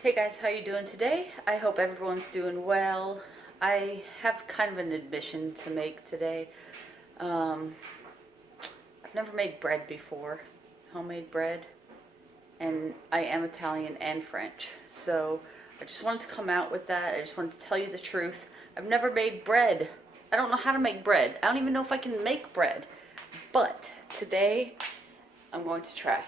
Hey guys, how you doing today? I hope everyone's doing well. I have kind of an admission to make today. Um, I've never made bread before, homemade bread, and I am Italian and French. So I just wanted to come out with that. I just wanted to tell you the truth. I've never made bread. I don't know how to make bread. I don't even know if I can make bread. But today I'm going to try.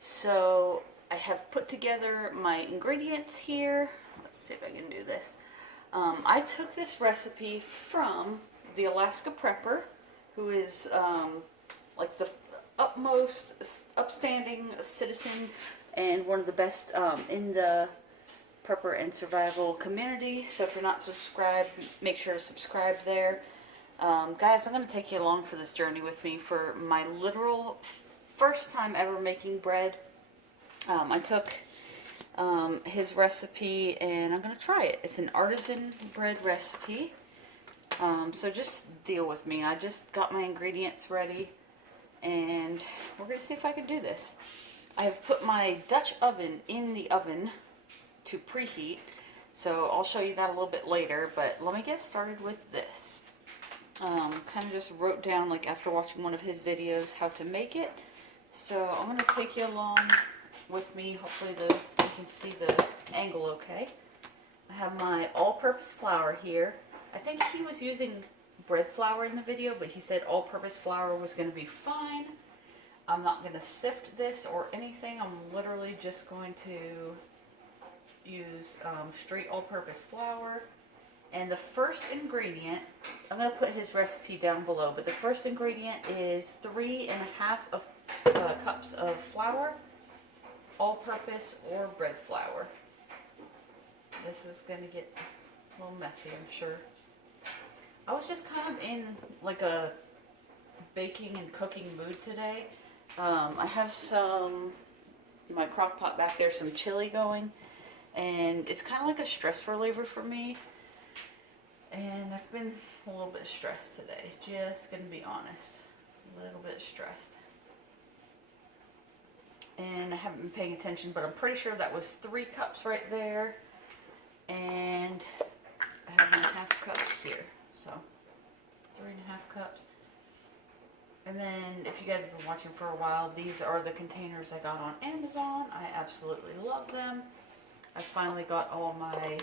So I have put together my ingredients here. Let's see if I can do this. I took this recipe from the Alaska Prepper, who is like the utmost upstanding citizen and one of the best in the prepper and survival community. So if you're not subscribed, make sure to subscribe there. Guys, I'm going to take you along for this journey with me for my literal first time ever making bread. I took his recipe and I'm going to try it. It's an artisan bread recipe. So just deal with me. I just got my ingredients ready and we're going to see if I can do this. I have put my Dutch oven in the oven to preheat. So I'll show you that a little bit later, but let me get started with this. Kind of just wrote down, like after watching one of his videos, how to make it. So I'm going to take you along with me. Hopefully you can see the angle okay. I have my all-purpose flour here. I think he was using bread flour in the video, but he said all-purpose flour was going to be fine. I'm not going to sift this or anything. I'm literally just going to use straight all-purpose flour. And the first ingredient, I'm going to put his recipe down below, but the first ingredient is 3.5 cups of flour, all-purpose or bread flour. This is going to get a little messy, I'm sure. I was just kind of in like a baking and cooking mood today. I have my crock pot back there, some chili going, and it's kind of like a stress reliever for me. And I've been a little bit stressed today, just going to be honest. A little bit stressed. And I haven't been paying attention, but I'm pretty sure that was 3 cups right there. And I have my half cup here. So 3.5 cups. And then if you guys have been watching for a while, these are the containers I got on Amazon. I absolutely love them. I finally got all my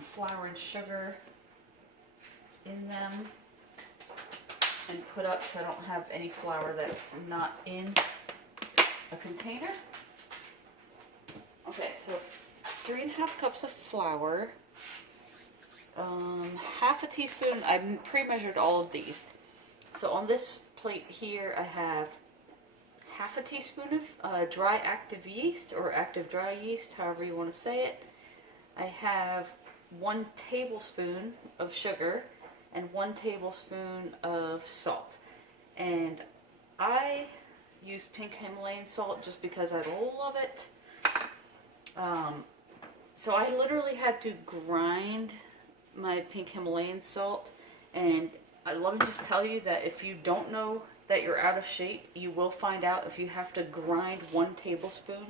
flour and sugar in them and put up so I don't have any flour that's not in a container. Okay, so 3.5 cups of flour, half a teaspoon. I pre-measured all of these. So on this plate here I have half a teaspoon of dry active yeast, or active dry yeast, however you want to say it. I have 1 tablespoon of sugar and 1 tablespoon of salt. And I use pink Himalayan salt just because I love it. So I literally had to grind my pink Himalayan salt, and let me just tell you that if you don't know that you're out of shape, you will find out if you have to grind 1 tablespoon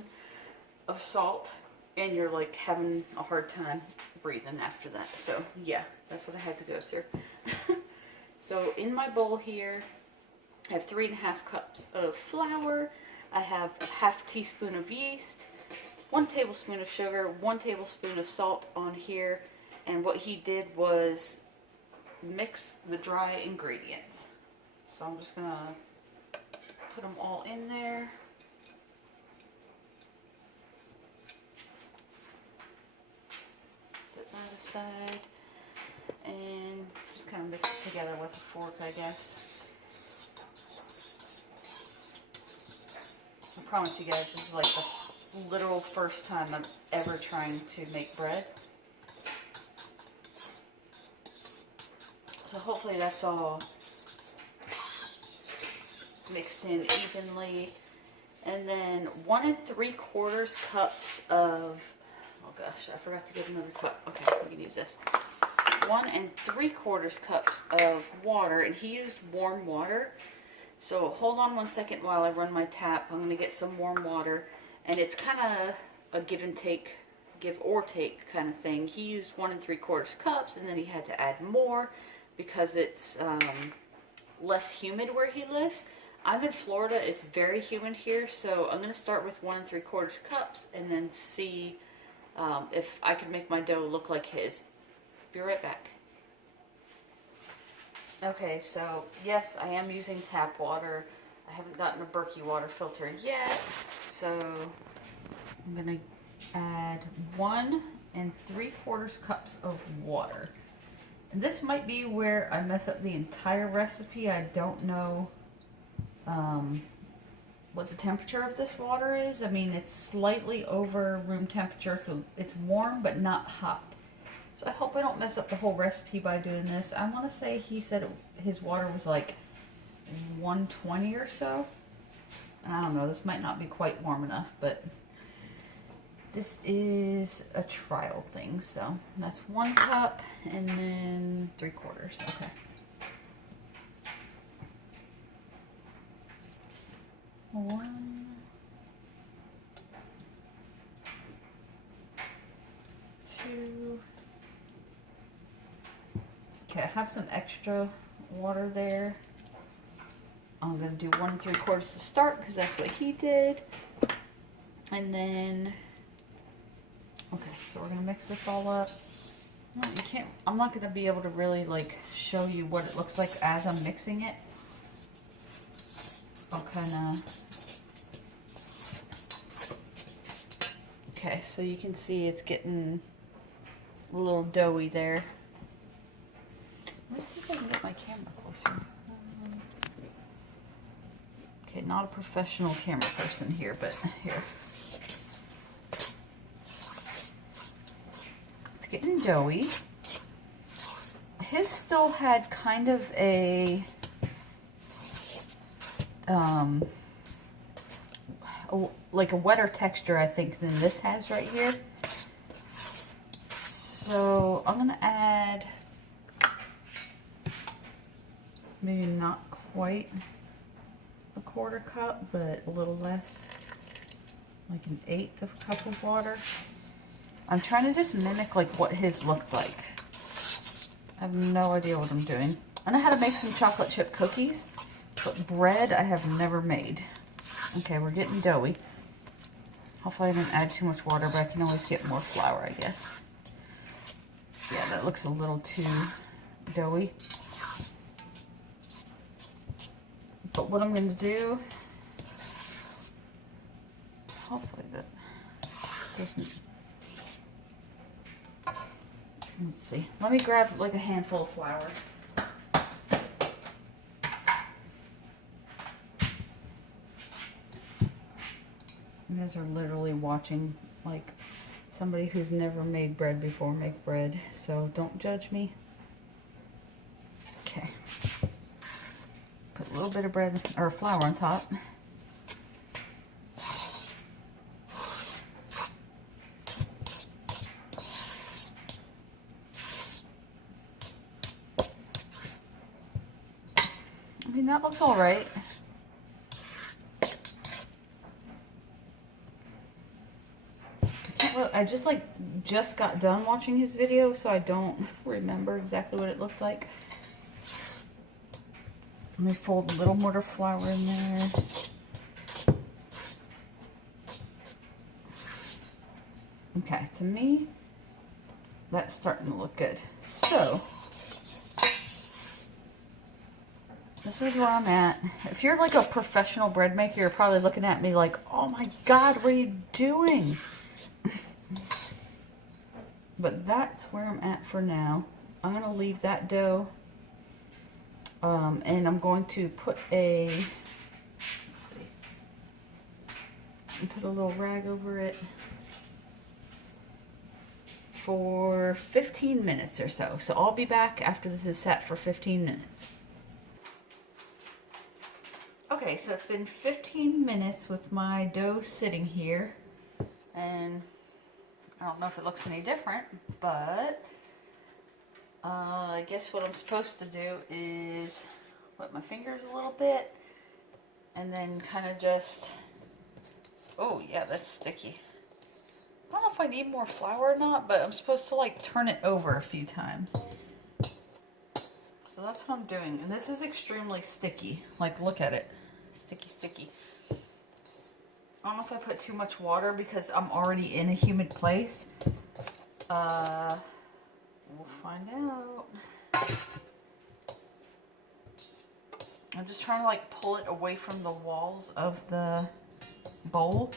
of salt and you're like having a hard time breathing after that. So yeah, that's what I had to go through. So in my bowl here, I have 3.5 cups of flour. I have half teaspoon of yeast, 1 tablespoon of sugar, 1 tablespoon of salt on here. And what he did was mix the dry ingredients. So I'm just gonna put them all in there. Set that aside and just kind of mix it together with a fork, I guess. I promise you guys, this is like the literal first time I'm ever trying to make bread. So hopefully that's all mixed in evenly. And then 1 3/4 cups of, oh gosh, I forgot to get another cup. Okay, we can use this. 1 3/4 cups of water, and he used warm water. So hold on 1 second while I run my tap. I'm going to get some warm water, and it's kind of a give or take kind of thing. He used 1 3/4 cups, and then he had to add more because it's less humid where he lives. I'm in Florida, it's very humid here, so I'm going to start with 1 3/4 cups and then see if I can make my dough look like his. Be right back. Okay, so yes, I am using tap water. I haven't gotten a Berkey water filter yet, so I'm going to add 1 3/4 cups of water. And this might be where I mess up the entire recipe. I don't know what the temperature of this water is. I mean, it's slightly over room temperature, so it's warm but not hot. So I hope I don't mess up the whole recipe by doing this. I want to say he said his water was like 120 or so. I don't know, this might not be quite warm enough, but this is a trial thing. So that's 1 cup and then 3/4. Okay. One, 2. Okay, I have some extra water there. I'm going to do 1 3/4 to start because that's what he did. And then, okay, so we're going to mix this all up. No, you can't, I'm not going to be able to really like show you what it looks like as I'm mixing it. I'll kind of, okay, so you can see it's getting a little doughy there. Let me see if I can get my camera closer. Okay, not a professional camera person here, but here. It's getting doughy. His still had kind of a like a wetter texture, I think, than this has right here. So I'm gonna add maybe not quite a 1/4 cup, but a little less, like 1/8 of a cup of water. I'm trying to just mimic like what his looked like. I have no idea what I'm doing. I know how to make some chocolate chip cookies, but bread I have never made. Okay, we're getting doughy. Hopefully I didn't add too much water, but I can always get more flour, I guess. Yeah, that looks a little too doughy. But what I'm going to do, hopefully that doesn't, let's see. Let me grab like a handful of flour. You guys are literally watching like somebody who's never made bread before make bread, so don't judge me. Okay. Put a little bit of bread or flour on top. I mean, that looks all right. I just got done watching his video, so I don't remember exactly what it looked like. Let me fold a little more flour in there. Okay, to me, that's starting to look good. So, this is where I'm at. If you're like a professional bread maker, you're probably looking at me like, oh my God, what are you doing? But that's where I'm at for now. I'm going to leave that dough. And I'm going to put a, let's see, and put a little rag over it for 15 minutes or so. So I'll be back after this is set for 15 minutes. Okay, so it's been 15 minutes with my dough sitting here, and I don't know if it looks any different, but I guess what I'm supposed to do is wet my fingers a little bit and then kind of just, oh yeah, that's sticky. if I need more flour or not, but I'm supposed to like turn it over a few times. So that's what I'm doing. And this is extremely sticky. Like, look at it. Sticky, sticky. I don't know if I put too much water because I'm already in a humid place. We'll find out. I'm just trying to like pull it away from the walls of the bowl.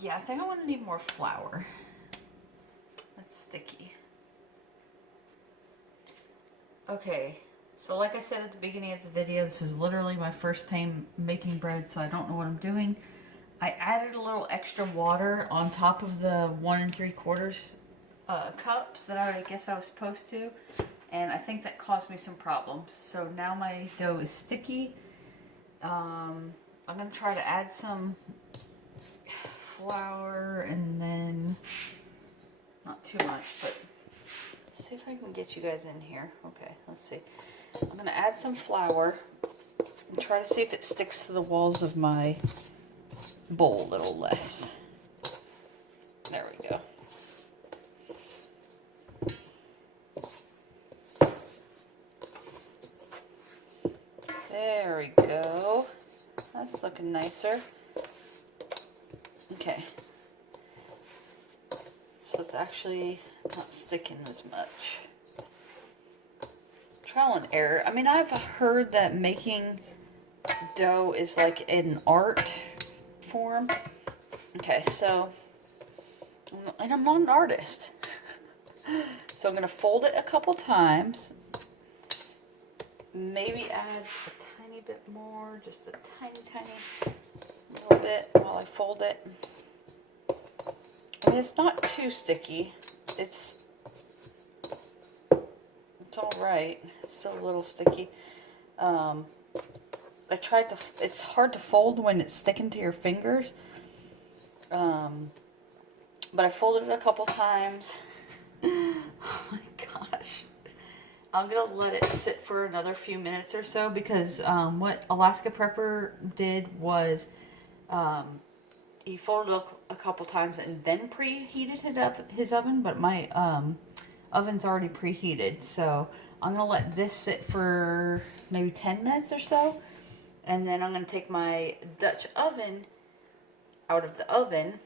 Yeah, I think I'm gonna need more flour. That's sticky. Okay, so like I said at the beginning of the video, this is literally my first time making bread, so I don't know what I'm doing. I added a little extra water on top of the 1 3/4 cups that I guess I was supposed to, and I think that caused me some problems. So now my dough is sticky. I'm gonna try to add some flour and then not too much, but let's see if I can get you guys in here. Okay, let's see. I'm gonna add some flour and try to see if it sticks to the walls of my bowl a little less. There we go. There we go. That's looking nicer. Okay. So it's actually not sticking as much. Trial and error. I mean, I've heard that making dough is like an art form. Okay, so, and I'm not an artist. So I'm going to fold it a couple times. Maybe add a tiny bit more, just a tiny little bit while I fold it. I mean, it's not too sticky. It's all right. It's still a little sticky. I tried to, it's hard to fold when it's sticking to your fingers. But I folded it a couple times. Oh my gosh. I'm going to let it sit for another few minutes or so because what Alaska Prepper did was he folded it a couple times and then preheated his oven, but my oven's already preheated. So I'm going to let this sit for maybe 10 minutes or so. And then I'm going to take my Dutch oven out of the oven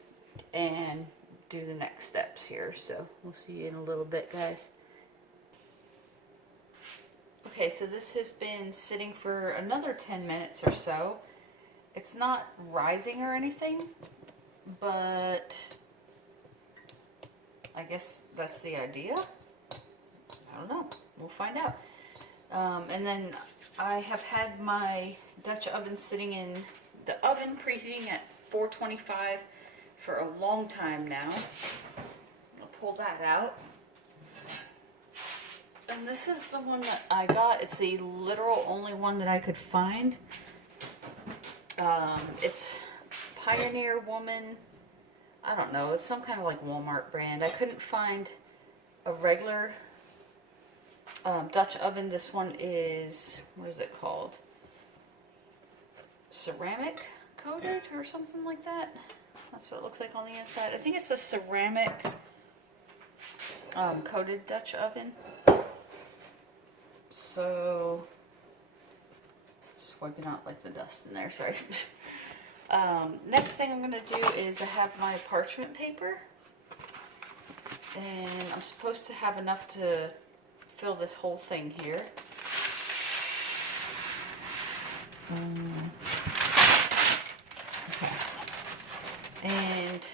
and do the next steps here. So we'll see you in a little bit, guys. Okay, so this has been sitting for another 10 minutes or so. It's not rising or anything, but I guess that's the idea. I don't know. We'll find out. And then I have had my Dutch oven sitting in the oven preheating at 425 for a long time now. I'll pull that out. And this is the one that I got. It's the literal only one that I could find. It's Pioneer Woman. I don't know. It's some kind of like Walmart brand. I couldn't find a regular Dutch oven. This one is, what is it called? Ceramic coated or something like that. That's what it looks like on the inside. I think it's a ceramic coated Dutch oven. So, just wiping out like the dust in there, sorry. Next thing I'm going to do is I have my parchment paper. And I'm supposed to have enough to fill this whole thing here. Okay. And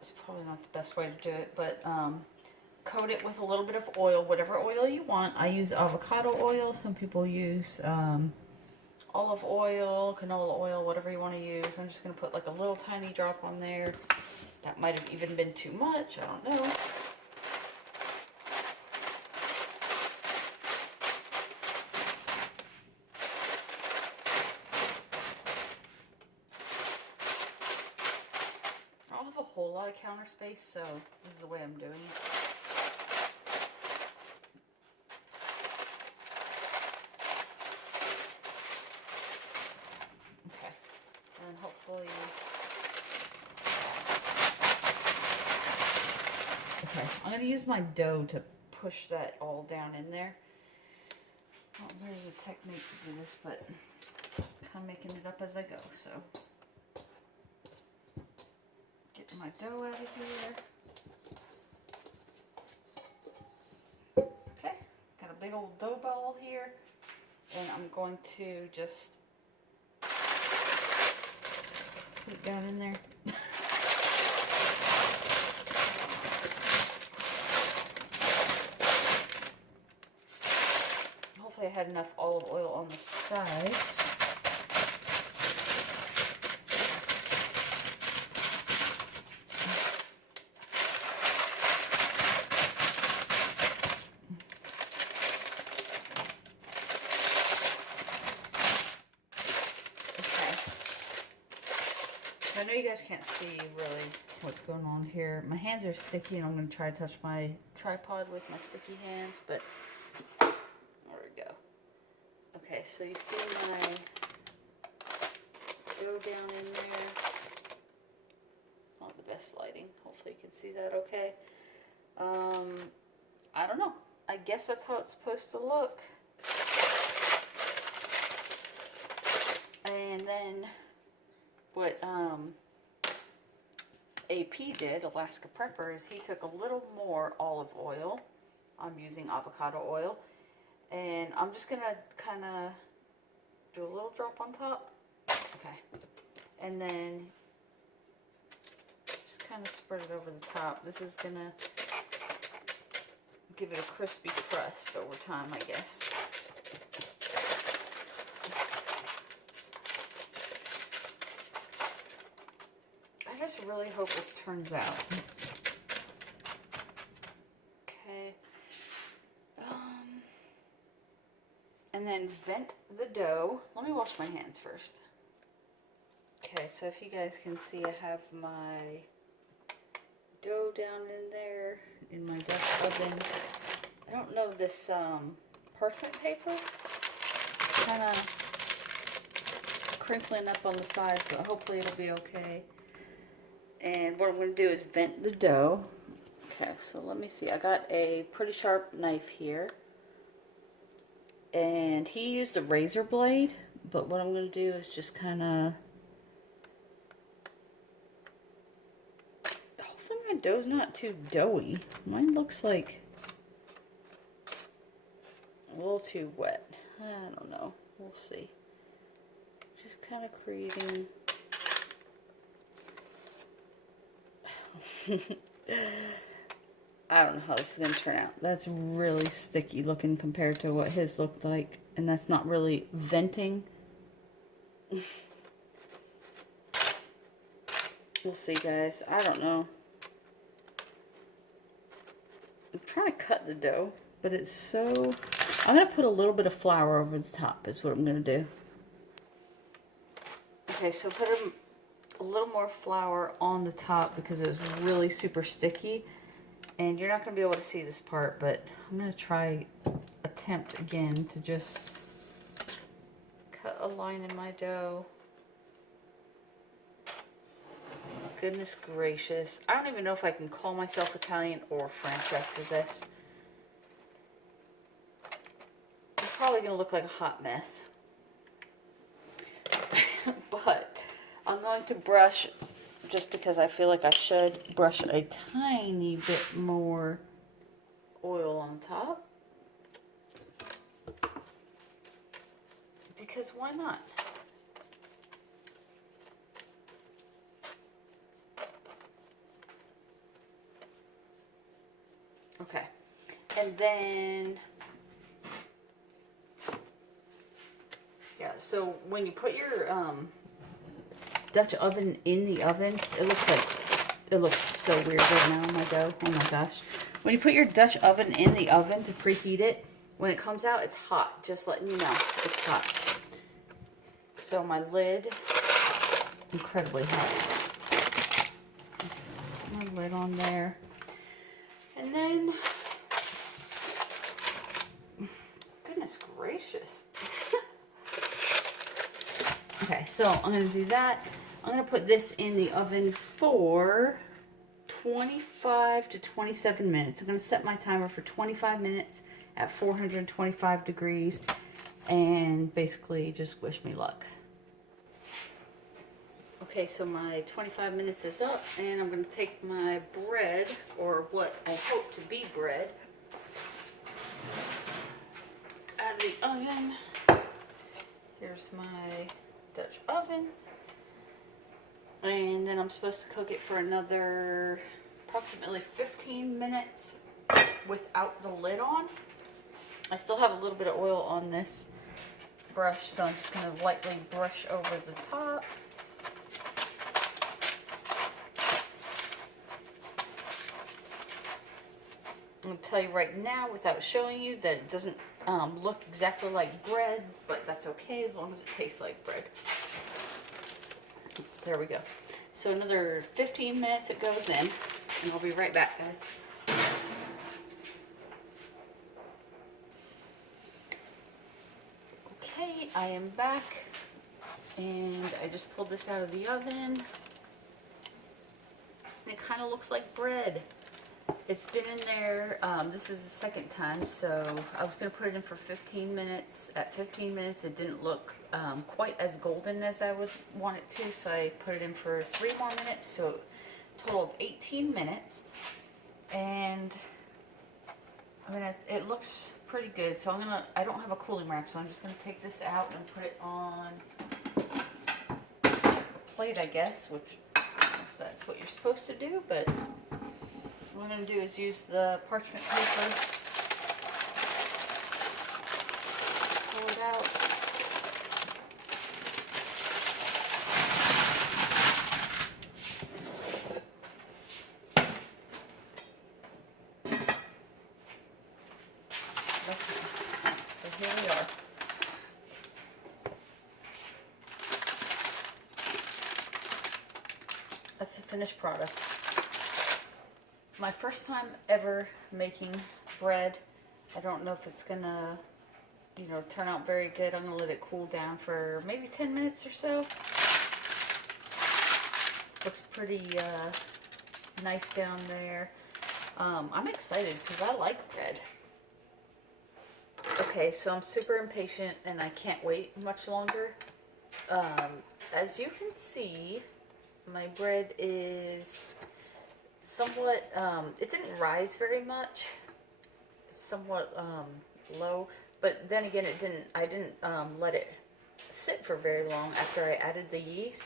it's probably not the best way to do it, but coat it with a little bit of oil, whatever oil you want. I use avocado oil. Some people use olive oil, canola oil, whatever you want to use. I'm just going to put like a little tiny drop on there. That might have even been too much. I don't know. I don't have a whole lot of counter space, so this is the way I'm doing it. Okay, and hopefully Okay, I'm going to use my dough to push that all down in there. Well, there's a technique to do this, but I'm kind of making it up as I go, so. Get my dough out of here. Okay, got a big old dough ball here, and I'm going to just put it down in there. Hopefully I had enough olive oil on the sides. I know you guys can't see really what's going on here. My hands are sticky and I'm going to try to touch my tripod with my sticky hands, but there we go. Okay, so you see my dough down in there. It's not the best lighting. Hopefully you can see that okay. I don't know. I guess that's how it's supposed to look. And then what AP did, Alaska Prepper, is he took a little more olive oil. I'm using avocado oil. And I'm just going to kind of do a little drop on top. Okay. And then just kind of spread it over the top. This is going to give it a crispy crust over time, I guess. I just really hope this turns out. Okay. And then vent the dough. Let me wash my hands first. Okay, so if you guys can see, I have my dough down in there in my Dutch oven. I don't know this parchment paper. It's kind of crinkling up on the sides, but hopefully it'll be okay. And what I'm going to do is vent the dough. Okay, so let me see. I got a pretty sharp knife here. And he used a razor blade, but what I'm going to do is just kind of... Hopefully my dough's not too doughy. Mine looks like a little too wet. I don't know. We'll see. Just kind of creating... I don't know how this is going to turn out. That's really sticky looking compared to what his looked like. And that's not really venting. We'll see, guys. I don't know. I'm trying to cut the dough, but it's so... I'm going to put a little bit of flour over the top is what I'm going to do. Okay, so put a little more flour on the top because it was really super sticky. And you're not going to be able to see this part, but I'm going to attempt again to just cut a line in my dough. Goodness gracious. I don't even know if I can call myself Italian or French after this. It's probably going to look like a hot mess. But I'm going to brush... just because I feel like I should brush a tiny bit more oil on top. Because why not? Okay. And then... yeah, so when you put your... Dutch oven in the oven, it looks so weird right now on my dough. Oh my gosh. When you put your Dutch oven in the oven to preheat it, when it comes out, it's hot. Just letting you know, it's hot. So my lid, incredibly hot. My lid on there. And then, goodness gracious. Okay, so I'm going to do that. I'm going to put this in the oven for 25 to 27 minutes. I'm going to set my timer for 25 minutes at 425 degrees and basically just wish me luck. Okay, so my 25 minutes is up and I'm going to take my bread, or what I hope to be bread, out of the oven. Here's my Dutch oven. And then I'm supposed to cook it for another approximately 15 minutes without the lid on. I still have a little bit of oil on this brush, so I'm just going to lightly brush over the top. I'm going to tell you right now, without showing you, that it doesn't look exactly like bread, but that's okay as long as it tastes like bread. There we go. So another 15 minutes it goes in, and I'll be right back, guys. Okay, I am back, and I just pulled this out of the oven, and it kind of looks like bread. It's been in there, this is the second time, so I was going to put it in for 15 minutes. At 15 minutes it didn't look quite as golden as I would want it to, so I put it in for 3 more minutes, so a total of 18 minutes. And I mean, it looks pretty good, so I don't have a cooling rack, so I'm just going to take this out and put it on a plate, I guess, which I don't know if that's what you're supposed to do, but what I'm going to do is use the parchment paper, pull it out. So here we are. That's the finished product. My first time ever making bread. I don't know if it's gonna, turn out very good. I'm gonna let it cool down for maybe 10 minutes or so. Looks pretty nice down there. I'm excited because I like bread. Okay, so I'm super impatient and I can't wait much longer. As you can see, my bread is somewhat, it didn't rise very much. It's somewhat low, but then again, I didn't let it sit for very long after I added the yeast.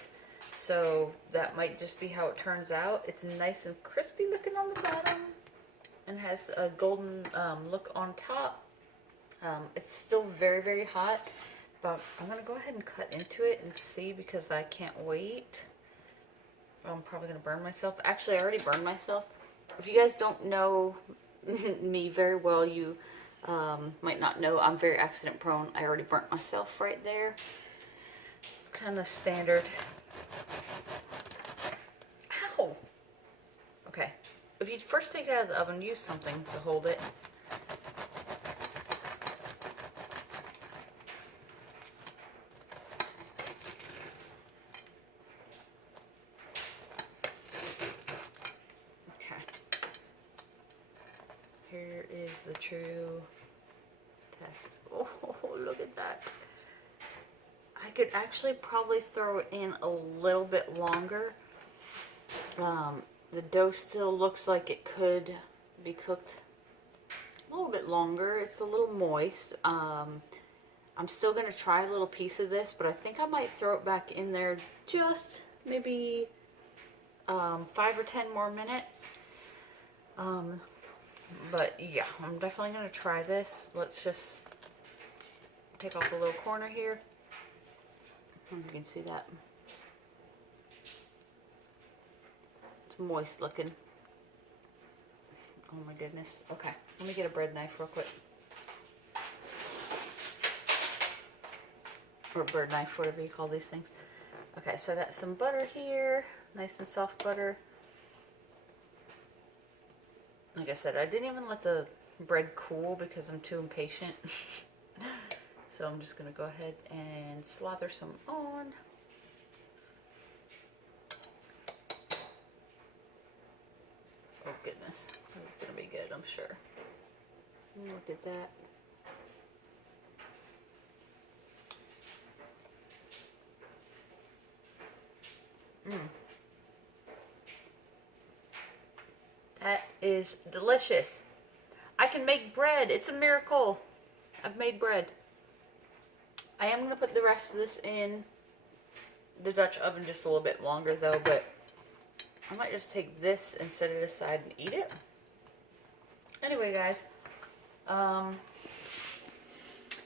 So that might just be how it turns out. It's nice and crispy looking on the bottom and has a golden look on top. It's still very, very hot, but I'm gonna go ahead and cut into it and see because I can't wait. I'm probably going to burn myself. Actually, I already burned myself. If you guys don't know me very well, you might not know I'm very accident prone. I already burnt myself right there. It's kind of standard. Ow! Okay. If you first take it out of the oven, use something to hold it. Here is the true test. Oh, look at that. I could actually probably throw it in a little bit longer. The dough still looks like it could be cooked a little bit longer. It's a little moist. I'm still going to try a little piece of this, but I think I might throw it back in there just maybe 5 or 10 more minutes. But yeah, I'm definitely going to try this. Let's just take off the little corner here. You can see that. It's moist looking. Oh my goodness. Okay, let me get a bread knife real quick. Or bird knife, whatever you call these things. Okay, so I got some butter here. Nice and soft butter. Like I said, I didn't even let the bread cool because I'm too impatient. So I'm just going to go ahead and slather some on. this. This is gonna be good, I'm sure. Look at that. That is delicious. I can make bread. It's a miracle. I've made bread. I am going to put the rest of this in the Dutch oven just a little bit longer though, but I might just take this and set it aside and eat it. Anyway, guys,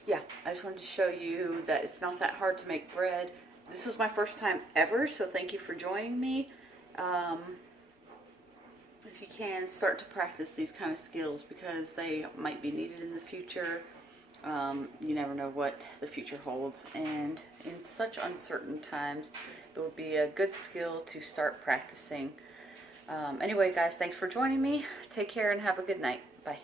yeah, I just wanted to show you that it's not that hard to make bread. This was my first time ever, so thank you for joining me. If you can, start to practice these kind of skills because they might be needed in the future. You never know what the future holds, and in such uncertain times, it would be a good skill to start practicing. Anyway, guys, thanks for joining me. Take care and have a good night. Bye.